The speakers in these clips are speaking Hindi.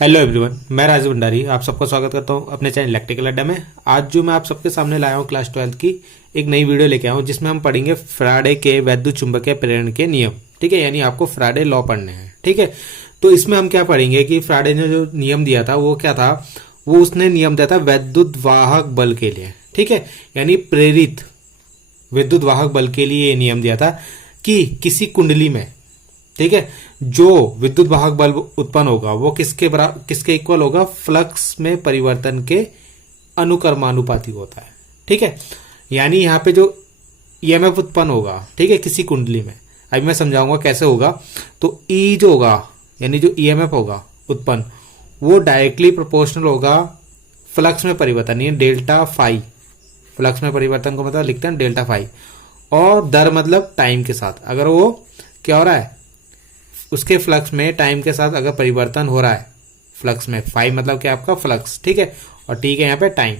हेलो एवरीवन, मैं राजू भंडारी आप सबका स्वागत करता हूं अपने चैनल इलेक्ट्रिकल अड्डा में। आज जो मैं आप सबके सामने लाया हूं क्लास 12 की एक नई वीडियो लेके आया हूं जिसमें हम पढ़ेंगे फैराडे के वैद्युत चुंबकीय प्रेरण के नियम। ठीक है, यानी आपको फैराडे लॉ पढ़ने हैं। ठीक है, तो इसमें हम क्या पढ़ेंगे कि फैराडे ने जो नियम दिया था वो क्या था। वो उसने नियम दिया था वैद्युत वाहक बल के लिए। ठीक है, यानी प्रेरित विद्युत वाहक बल के लिए ये नियम दिया था कि किसी कुंडली में, ठीक है, जो विद्युत वाहक बल उत्पन्न होगा वो किसके इक्वल होगा, फ्लक्स में परिवर्तन के अनुक्रमानुपाती होता है। ठीक है, यानी यहाँ पे जो ईएमएफ उत्पन्न होगा, ठीक है, किसी कुंडली में, अभी मैं समझाऊंगा कैसे होगा। तो ई जो होगा यानी जो ईएमएफ होगा उत्पन्न, वो डायरेक्टली प्रोपोर्शनल होगा फ्लक्स में परिवर्तन, यानी डेल्टा फाई। फ्लक्स में परिवर्तन को मतलब लिखते हैं डेल्टा फाई, और दर मतलब टाइम के साथ। अगर वो क्या हो रहा है, उसके फ्लक्स में टाइम के साथ अगर परिवर्तन हो रहा है, फ्लक्स में फाई मतलब क्या आपका फ्लक्स, ठीक है, और ठीक है यहाँ पे टाइम।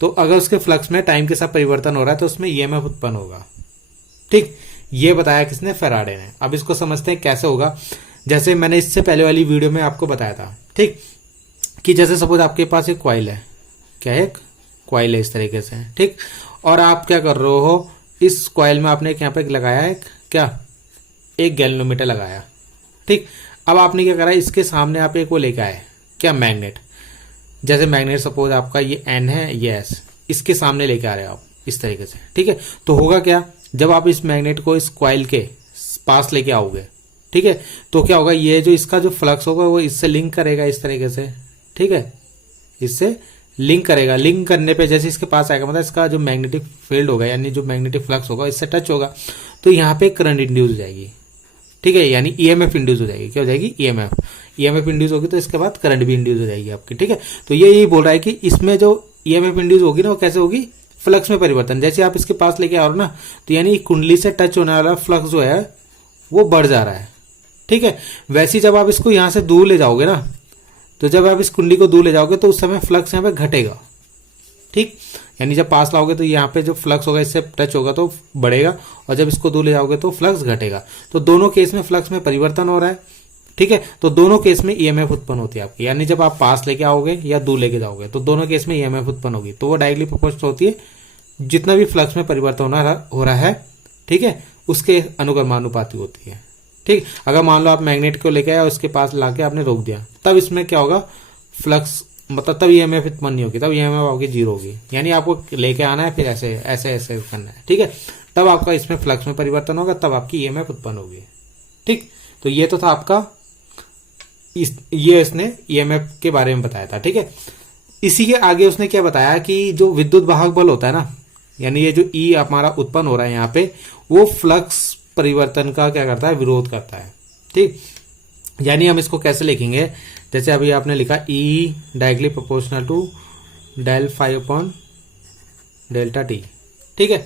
तो अगर उसके फ्लक्स में टाइम के साथ परिवर्तन हो रहा है तो उसमें ईएमएफ उत्पन्न होगा। ठीक, ये बताया किसने, फैराडे ने। अब इसको समझते हैं कैसे होगा। जैसे मैंने इससे पहले वाली वीडियो में आपको बताया था, ठीक, कि जैसे सपोज आपके पास एक कॉइल है, क्या है, एक कॉइल है इस तरीके से, ठीक, और आप क्या कर रहे हो, इस कॉइल में आपने यहाँ पे लगाया है क्या, एक गैल्वेनोमीटर लगाया। ठीक, अब आपने क्या करा, इसके सामने आप एक वो लेके आए, क्या, मैग्नेट। जैसे मैग्नेट सपोज आपका ये एन है, ये एस, इसके सामने लेके आ रहे हो आप इस तरीके से। ठीक है, तो होगा क्या, जब आप इस मैग्नेट को इस कॉइल के पास लेके आओगे, ठीक है, तो क्या होगा, ये जो इसका जो फ्लक्स होगा वो इससे लिंक करेगा इस तरीके से। ठीक है, इससे लिंक करेगा। लिंक करने पे जैसे इसके पास आएगा, मतलब इसका जो मैग्नेटिक फील्ड होगा यानी जो मैग्नेटिक फ्लक्स होगा इससे टच होगा, तो यहाँ पे करंट इंड्यूस हो जाएगी। ठीक है, यानी ईएमएफ इंड्यूस हो जाएगी। क्या हो जाएगी, ईएमएफ इंड्यूस होगी, तो इसके बाद करंट भी इंड्यूस हो जाएगी आपकी। ठीक है, तो ये यही बोल रहा है कि इसमें जो ईएमएफ इंड्यूस होगी ना, वो कैसे होगी, फ्लक्स में परिवर्तन। जैसे आप इसके पास लेके आओ ना, तो यानी कुंडली से टच होने वाला फ्लक्स जो है वो बढ़ जा रहा है। ठीक है, वैसे जब आप इसको यहां से दूर ले जाओगे ना, तो जब आप इस कुंडली को दूर ले जाओगे तो उस समय फ्लक्स यहाँ पे घटेगा। ठीक, यानी जब पास लाओगे तो यहाँ पे जो फ्लक्स होगा इससे टच होगा तो बढ़ेगा, और जब इसको दूर ले जाओगे तो फ्लक्स घटेगा। तो दोनों केस में फ्लक्स में परिवर्तन हो रहा है। ठीक है, तो दोनों केस में ईएमएफ उत्पन्न होती है आपकी, यानी जब आप पास लेके आओगे या दूर लेके जाओगे तो दोनों केस में ईएमएफ उत्पन्न होगी। तो वो डायरेक्टली प्रोपोर्शनल होती है जितना भी फ्लक्स में परिवर्तन हो रहा है, ठीक है, उसके अनुक्रमानुपाती होती है। ठीक, अगर मान लो आप मैग्नेट को लेके आए, उसके पास लाके आपने रोक दिया, तब इसमें क्या होगा, फ्लक्स मतलब तब ईएमएफ उत्पन्न नहीं होगी, तब ईएमएफ आपकी जीरो होगी। यानी आपको लेके आना है, फिर ऐसे ऐसे ऐसे करना है। ठीक है, तब आपका इसमें फ्लक्स में परिवर्तन होगा, तब आपकी ईएमएफ उत्पन्न होगी। ठीक, तो ये तो था आपका ये इसने ईएमएफ के बारे में बताया था। ठीक है, इसी के आगे उसने क्या बताया कि जो विद्युत वाहक बल होता है ना, यानी ये जो ई हमारा उत्पन्न हो रहा है यहाँ पे, वो फ्लक्स परिवर्तन का क्या करता है, विरोध करता है। ठीक, यानी हम इसको कैसे लिखेंगे, जैसे अभी आपने लिखा E directly proportional to del phi upon delta T. ठीक है,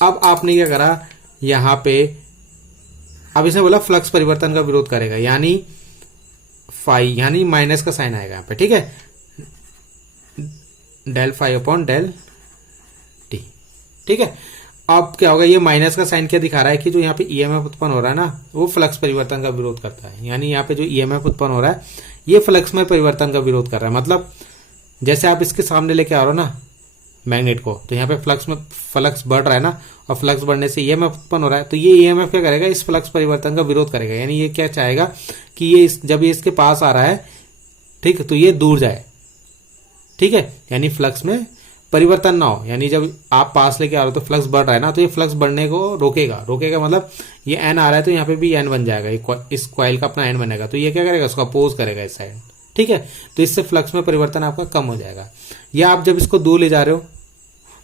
अब आपने क्या करा यहां पे, अब इसने बोला फ्लक्स परिवर्तन का विरोध करेगा, यानी फाई यानी माइनस का साइन आएगा यहाँ पे। ठीक है, del phi upon del T. ठीक है, अब क्या होगा, ये माइनस का साइन क्या दिखा रहा है कि जो यहाँ पे ईएमएफ उत्पन्न हो रहा है ना, वो फ्लक्स परिवर्तन का विरोध करता है। यानी यहाँ पे जो ईएमएफ उत्पन्न हो रहा है ये फ्लक्स में परिवर्तन का विरोध कर रहा है। मतलब जैसे आप इसके सामने लेके आ रहे हो ना मैग्नेट को, तो यहाँ पे फ्लक्स बढ़ रहा है ना, और फ्लक्स बढ़ने से ईएमएफ उत्पन्न हो रहा है, तो ये ईएमएफ क्या करेगा, इस फ्लक्स परिवर्तन का विरोध करेगा। यानी ये क्या चाहेगा कि ये जब ये इसके पास आ रहा है, ठीक, तो ये दूर जाए। ठीक है, यानी फ्लक्स में परिवर्तन ना हो, यानी जब आप पास लेके आ रहे हो तो फ्लक्स बढ़ रहा है ना, तो ये फ्लक्स बढ़ने को रोकेगा। मतलब ये एन आ रहा है तो यहाँ पे भी एन बन जाएगा, इस कॉइल का अपना एन बनेगा, तो ये क्या करेगा, उसको अपोज करेगा इस साइड। ठीक है, तो इससे फ्लक्स में परिवर्तन आपका कम हो जाएगा। या आप जब इसको दूर ले जा रहे हो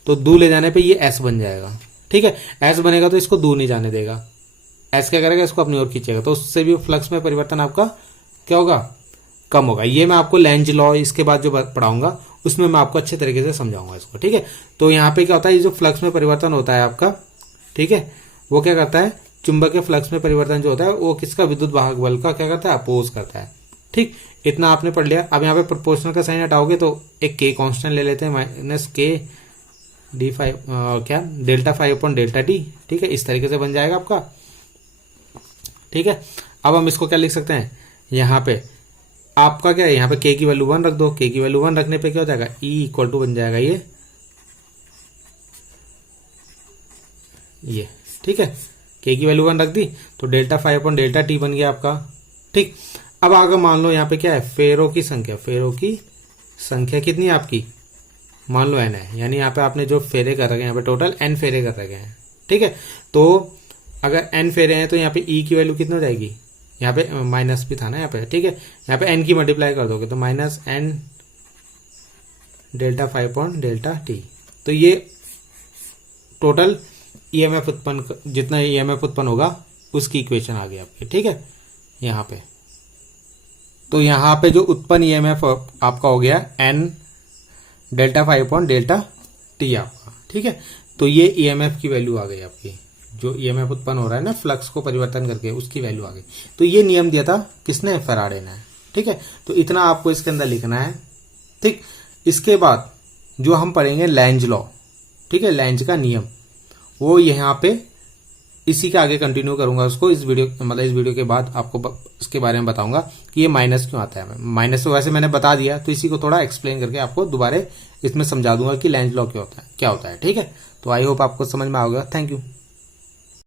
तो दूर ले जाने पर ये एस बन जाएगा। ठीक है, एस बनेगा तो इसको दूर नहीं जाने देगा, एस क्या करेगा, इसको अपनी ओर खींचेगा, तो उससे भी फ्लक्स में परिवर्तन आपका क्या होगा, कम होगा। ये मैं आपको लेंज लॉ इसके बाद जो पढ़ाऊंगा उसमें मैं आपको अच्छे तरीके से समझाऊंगा इसको। ठीक है, तो यहाँ पे क्या होता है, ये जो फ्लक्स में परिवर्तन होता है आपका, ठीक है, वो क्या करता है, चुंबकीय फ्लक्स में परिवर्तन जो होता है वो किसका, विद्युत वाहक बल का क्या करता है, अपोज करता है। ठीक, इतना आपने पढ़ लिया। अब यहाँ पे प्रोपोर्शनल का साइन हटाओगे तो एक के कांस्टेंट ले लेते हैं, माइनस के डी फाइव क्या delta five upon delta T. ठीक है, इस तरीके से बन जाएगा आपका। ठीक है, अब हम इसको क्या लिख सकते हैं, यहाँ पे आपका क्या है, यहाँ पे के की वैल्यू 1 रख दो। के की वैल्यू 1 रखने पे क्या हो जाएगा, ई इक्वल टू बन जाएगा ये ठीक है। के की वैल्यू 1 रख दी तो डेल्टा 5 अपॉन डेल्टा टी बन गया आपका। ठीक, अब अगर मान लो यहाँ पे क्या है, फेरों की संख्या कितनी है आपकी, मान लो एन है, यानी यहाँ पे आपने जो फेरे कर रखे हैं, यहाँ पे टोटल एन फेरे कर रखे हैं। ठीक है, तो अगर एन फेरे हैं तो यहाँ पे ई की वैल्यू कितनी हो जाएगी, यहाँ पे माइनस भी था ना यहाँ पे। ठीक है, यहाँ पे एन की मल्टीप्लाई कर दोगे तो minus N delta 5 upon delta T. तो ये टोटल ईएमएफ उत्पन्न, जितना ईएमएफ उत्पन्न होगा उसकी इक्वेशन आ गई आपकी। ठीक है, यहाँ पे तो यहाँ पे जो उत्पन्न ईएमएफ आपका हो गया N delta 5 upon delta T आपका। ठीक है, तो ये ईएमएफ की वैल्यू आ गई आपकी, जो ईएमएफ उत्पन्न हो रहा है ना फ्लक्स को परिवर्तन करके, उसकी वैल्यू आ गई। तो ये नियम दिया था किसने, फैराडे ने। ठीक है, तो इतना आपको इसके अंदर लिखना है। ठीक, इसके बाद जो हम पढ़ेंगे लेंज लॉ, ठीक है, लेंज का नियम, वो यहाँ पे इसी के आगे कंटिन्यू करूंगा उसको, इस वीडियो के बाद आपको इसके बारे में बताऊंगा कि ये माइनस क्यों आता है। माइनस तो वैसे मैंने बता दिया, तो इसी को थोड़ा एक्सप्लेन करके आपको दोबारा इसमें समझा दूंगा कि लेंज लॉ क्या होता है। ठीक है, तो आई होप आपको समझ में आ गया। Thank you.